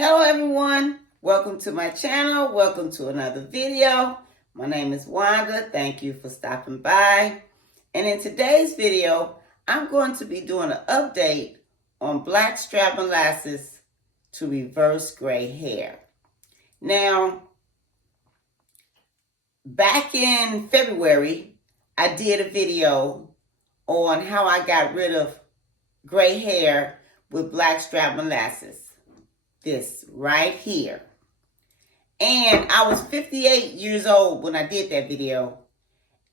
Hello everyone, welcome to my channel, welcome to another video. My name is Wanda, thank you for stopping by. And in today's video, I'm going to be doing an update on Blackstrap Molasses to reverse gray hair. Now, back in February, I did a video on how I got rid of gray hair with Blackstrap Molasses. This right here. And I was 58 years old when I did that video.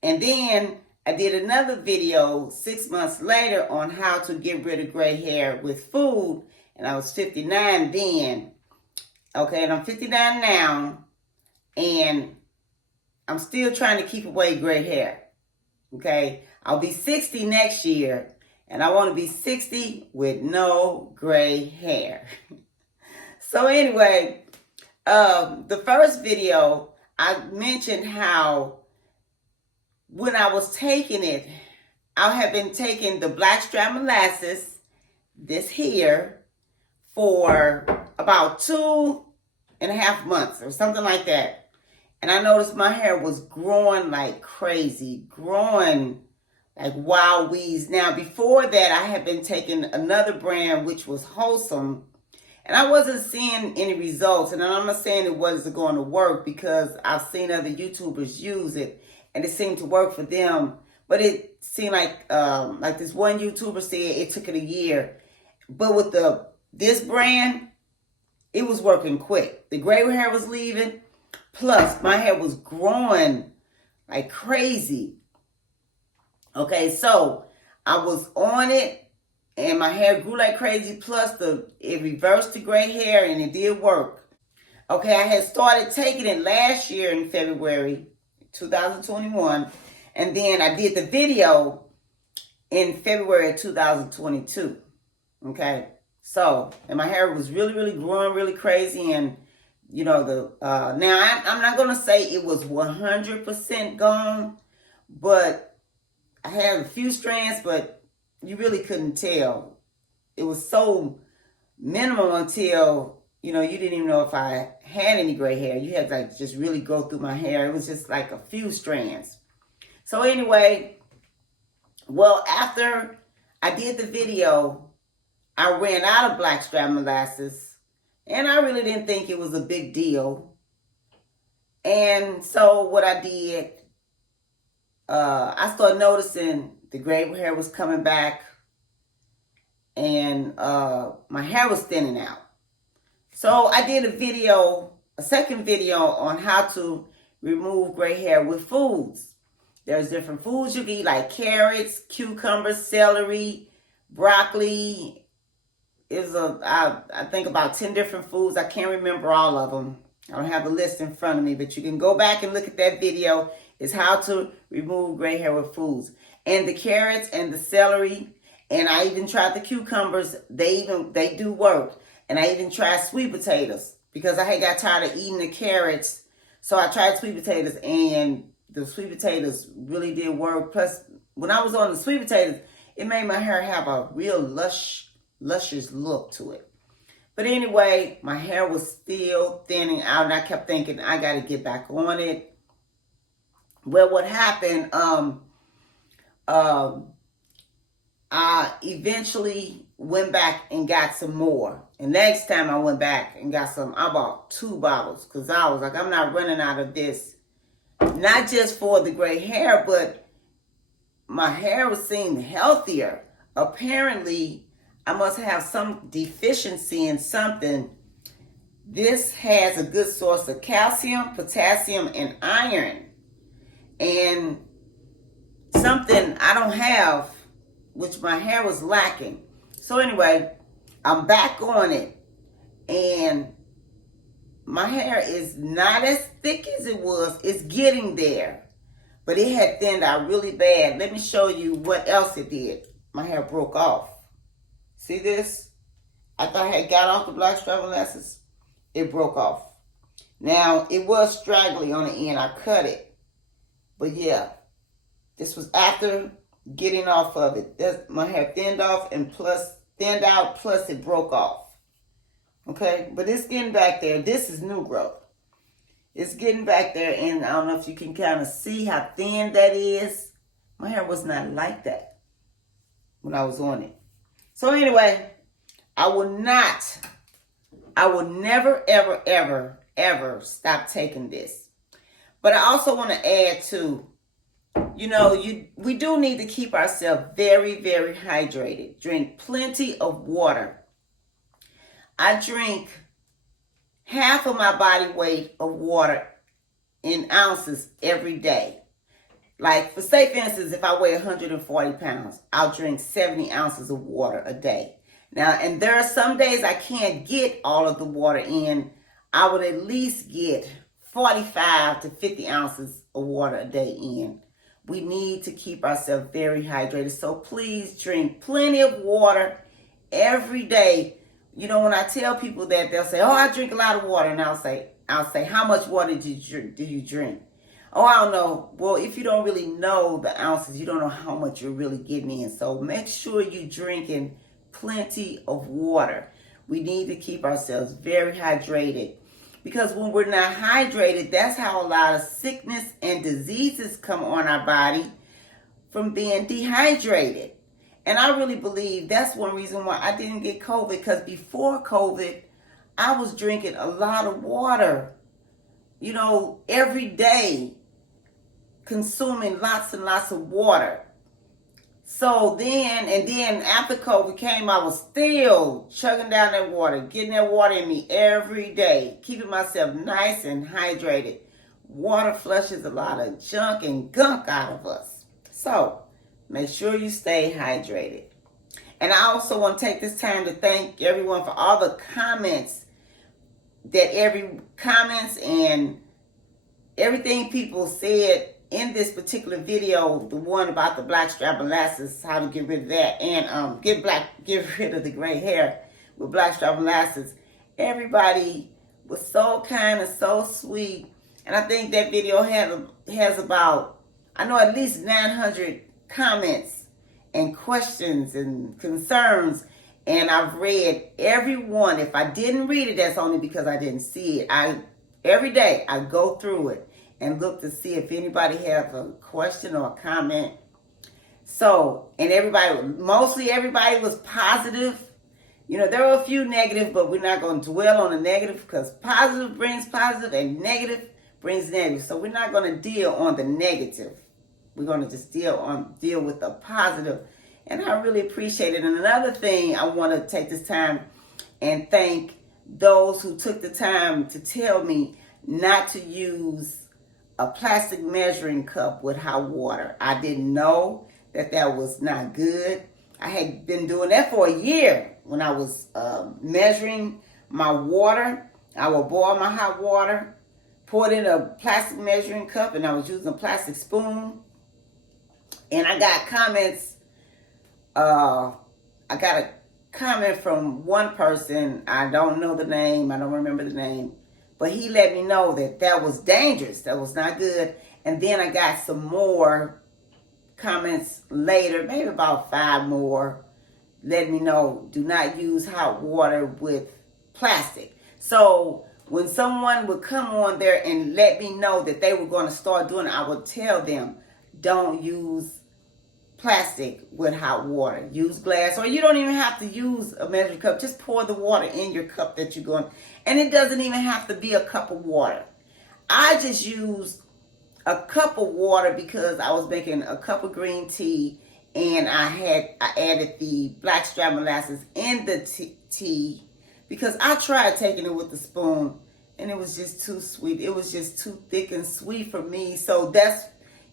And then I did another video 6 months later on how to get rid of gray hair with food. And I was 59 then. Okay, and I'm 59 now. And I'm still trying to keep away gray hair. Okay, I'll be 60 next year. And I want to be 60 with no gray hair. So anyway, the first video, I mentioned how when I was taking it, I had been taking the Blackstrap Molasses, this here, for about 2.5 months or something like that. And I noticed my hair was growing like crazy, growing like wild weeds. Now, before that, I had been taking another brand, which was Wholesome. And I wasn't seeing any results. And I'm not saying it wasn't going to work because I've seen other YouTubers use it and it seemed to work for them. But it seemed like this one YouTuber said it took it a year. But with this brand, it was working quick. The gray hair was leaving. Plus, my hair was growing like crazy. Okay, so I was on it. And my hair grew like crazy, plus it reversed the gray hair, and it did work. Okay, I had started taking it last year in February 2021, and then I did the video in February of 2022. Okay, so, and my hair was really growing really crazy, and you know, now I'm not going to say it was 100% gone, but I had a few strands, but you really couldn't tell. It was so minimal until, you didn't even know if I had any gray hair. You had to like just really go through my hair. It was just like a few strands. So anyway, well, after I did the video, I ran out of Blackstrap Molasses, and I really didn't think it was a big deal. And so what I did, I started noticing the gray hair was coming back, and my hair was thinning out. So I did a second video on how to remove gray hair with foods. There's different foods you can eat, like carrots, cucumbers, celery, broccoli. I think about 10 different foods. I can't remember all of them. I don't have the list in front of me, but you can go back and look at that video. It's how to remove gray hair with foods. And the carrots and the celery, and I even tried the cucumbers. They do work. And I even tried sweet potatoes because I had got tired of eating the carrots. So I tried sweet potatoes, and the sweet potatoes really did work. Plus, when I was on the sweet potatoes, it made my hair have a real luscious look to it. But anyway, my hair was still thinning out, and I kept thinking, I got to get back on it. Well, what happened, I eventually went back and got some more. And next time I went back and got some, I bought 2 bottles because I was like, I'm not running out of this. Not just for the gray hair, but my hair was seeming healthier. Apparently, I must have some deficiency in something. This has a good source of calcium, potassium, and iron. And something I don't have, which my hair was lacking. So anyway, I'm back on it, and my hair is not as thick as it was. It's getting there, but it had thinned out really bad. Let me show you what else it did. My hair broke off. See this? I thought I had got off the Blackstrap Molasses. It broke off. Now, it was straggly on the end. I cut it. But yeah, this was after getting off of it. My hair thinned off and thinned out, plus it broke off. Okay, but it's getting back there. This is new growth. It's getting back there, and I don't know if you can kind of see how thin that is. My hair was not like that when I was on it. So anyway, I will never, ever, ever, ever stop taking this. But I also want to add to, we do need to keep ourselves very, very hydrated. Drink plenty of water. I drink half of my body weight of water in ounces every day. Like, for instance, if I weigh 140 pounds, I'll drink 70 ounces of water a day. Now, and there are some days I can't get all of the water in. I would at least get 45 to 50 ounces of water a day in. We need to keep ourselves very hydrated. So please drink plenty of water every day. When I tell people that, they'll say, "Oh, I drink a lot of water." And I'll say, "How much water do you drink?" "Oh, I don't know." Well, if you don't really know the ounces, you don't know how much you're really getting in. So make sure you're drinking plenty of water. We need to keep ourselves very hydrated, because when we're not hydrated, that's how a lot of sickness and diseases come on our body, from being dehydrated. And I really believe that's one reason why I didn't get COVID, because before COVID, I was drinking a lot of water, every day, consuming lots and lots of water. So then after COVID came, I was still chugging down that water, getting that water in me every day, keeping myself nice and hydrated. Water flushes a lot of junk and gunk out of us. So make sure you stay hydrated. And I also want to take this time to thank everyone for all the comments and everything people said in this particular video, the one about the Blackstrap Molasses, how to get rid of that, and get rid of the gray hair with Blackstrap Molasses. Everybody was so kind and so sweet, and I think that video has about, I know, at least 900 comments and questions and concerns, and I've read every one. If I didn't read it, that's only because I didn't see it. Every day I go through it and look to see if anybody has a question or a comment. So, and mostly everybody was positive. There were a few negative, but we're not going to dwell on the negative, because positive brings positive and negative brings negative. So we're not going to deal on the negative. We're going to just deal with the positive. And I really appreciate it. And another thing, I want to take this time and thank those who took the time to tell me not to use a plastic measuring cup with hot water. I didn't know that was not good. I had been doing that for a year. When I was measuring my water, I would boil my hot water, pour it in a plastic measuring cup, and I was using a plastic spoon. And I got comments. I got a comment from one person. I don't know the name. I don't remember the name. But he let me know that was dangerous. That was not good. And then I got some more comments later, maybe about 5 more, letting me know, do not use hot water with plastic. So when someone would come on there and let me know that they were going to start doing it, I would tell them, don't use plastic with hot water. Use glass, or you don't even have to use a measuring cup. Just pour the water in your cup that you're going. And it doesn't even have to be a cup of water. I just used a cup of water because I was making a cup of green tea, and I added the Blackstrap Molasses in the tea, because I tried taking it with a spoon and it was just too sweet. It was just too thick and sweet for me. So that's,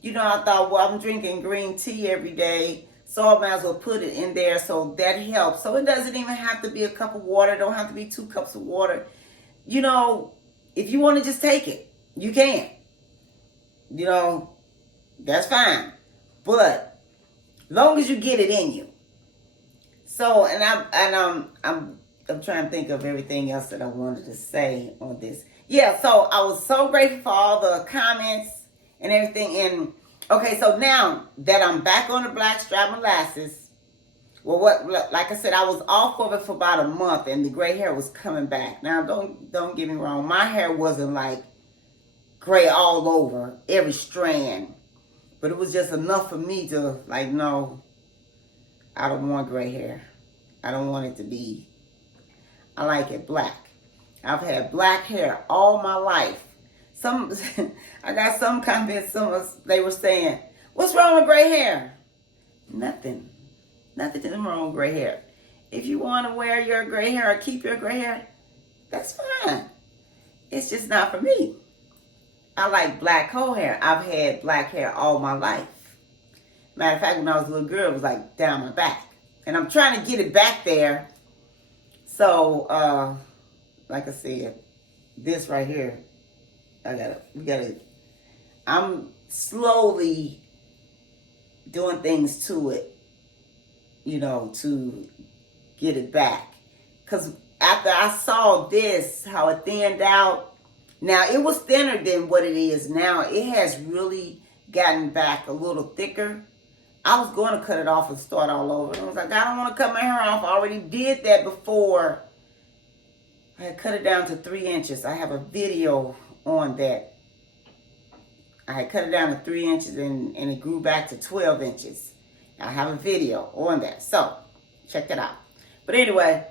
I thought, well, I'm drinking green tea every day, so I might as well put it in there. So that helps. So it doesn't even have to be a cup of water. It don't have to be 2 cups of water. If you want to just take it, you can. That's fine. But long as you get it in you. So, and I'm trying to think of everything else that I wanted to say on this. Yeah, so I was so grateful for all the comments and everything. And okay, so now that I'm back on the Blackstrap Molasses, Well, like I said, I was off of it for about a month, and the gray hair was coming back. Now, don't get me wrong. My hair wasn't like gray all over every strand, but it was just enough for me to like, no, I don't want gray hair. I don't want it to be. I like it black. I've had black hair all my life. I got some comments. They were saying, "What's wrong with gray hair?" Nothing. Nothing is wrong with gray hair. If you want to wear your gray hair or keep your gray hair, that's fine. It's just not for me. I like black whole hair. I've had black hair all my life. Matter of fact, when I was a little girl, it was like down my back. And I'm trying to get it back there. So, like I said, this right here, I'm slowly doing things to it, to get it back. Because after I saw this, how it thinned out, now it was thinner than what it is now. It has really gotten back a little thicker. I was going to cut it off and start all over. I was like, I don't want to cut my hair off. I already did that before. I had cut it down to 3 inches. I have a video on that. I had cut it down to 3 inches and it grew back to 12 inches. I have a video on that. So, check it out. But anyway,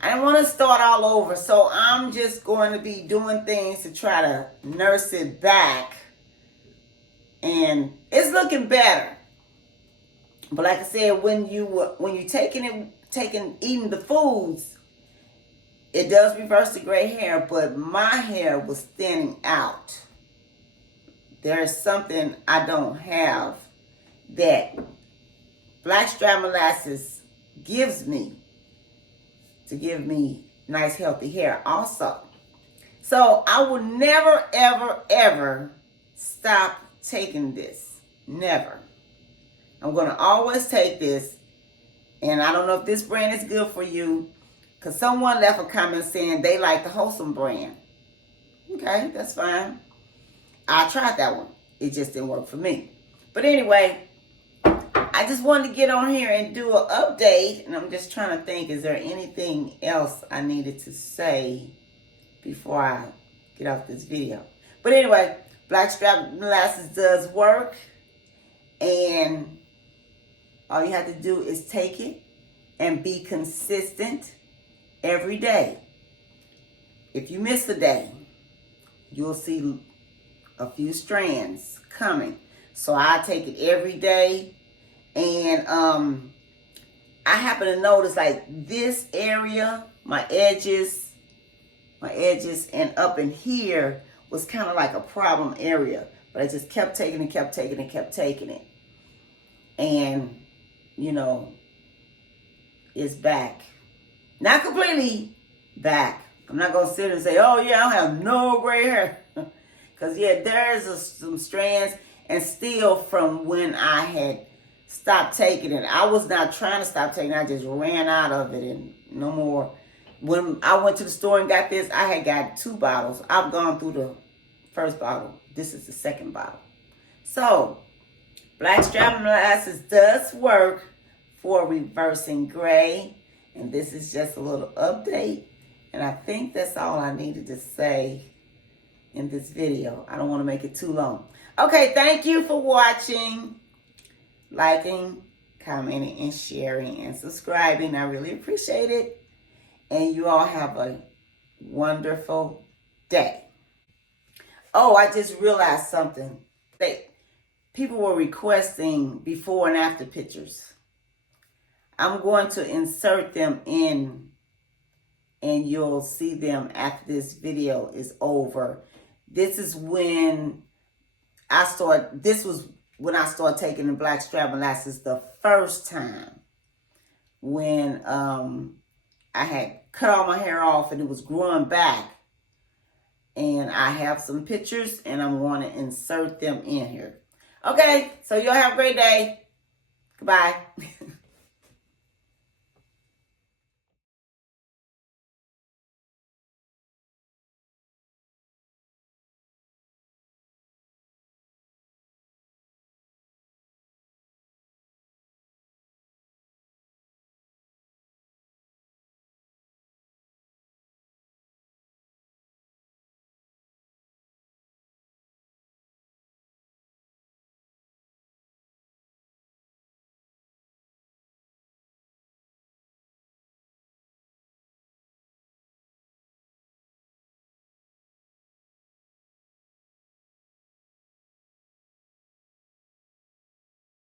I didn't want to start all over. So, I'm just going to be doing things to try to nurse it back. And it's looking better. But like I said, when you eating the foods, it does reverse the gray hair, but my hair was thinning out. There's something I don't have that Blackstrap Molasses gives me to give me nice healthy hair also. So I will never, ever, ever stop taking this. Never. I'm going to always take this. And I don't know if this brand is good for you. Because someone left a comment saying they like the Wholesome brand. Okay, that's fine. I tried that one. It just didn't work for me. But anyway, I just wanted to get on here and do an update. And I'm just trying to think, is there anything else I needed to say before I get off this video? But anyway, Blackstrap Molasses does work. And all you have to do is take it and be consistent every day. If you miss a day, you'll see a few strands coming. So I take it every day. And I happen to notice like this area, my edges and up in here was kind of like a problem area. But I just kept taking it. And, it's back. Not completely back. I'm not going to sit and say, oh, yeah, I have no gray hair. Because, yeah, there's some strands. And still from when I had stopped taking it. I was not trying to stop taking it. I just ran out of it and no more. When I went to the store and got this, I had got 2 bottles. I've gone through the first bottle. This is the second bottle. So, Blackstrap Molasses does work for reversing gray. And this is just a little update. And I think that's all I needed to say in this video. I don't want to make it too long. Okay, thank you for watching, liking, commenting, and sharing, and subscribing. I really appreciate it. And you all have a wonderful day. Oh, I just realized something. People were requesting before and after pictures. I'm going to insert them in, and you'll see them after this video is over. This was when I started taking the Blackstrap Molasses the first time. When I had cut all my hair off and it was growing back. And I have some pictures and I'm going to insert them in here. Okay, so y'all have a great day. Goodbye.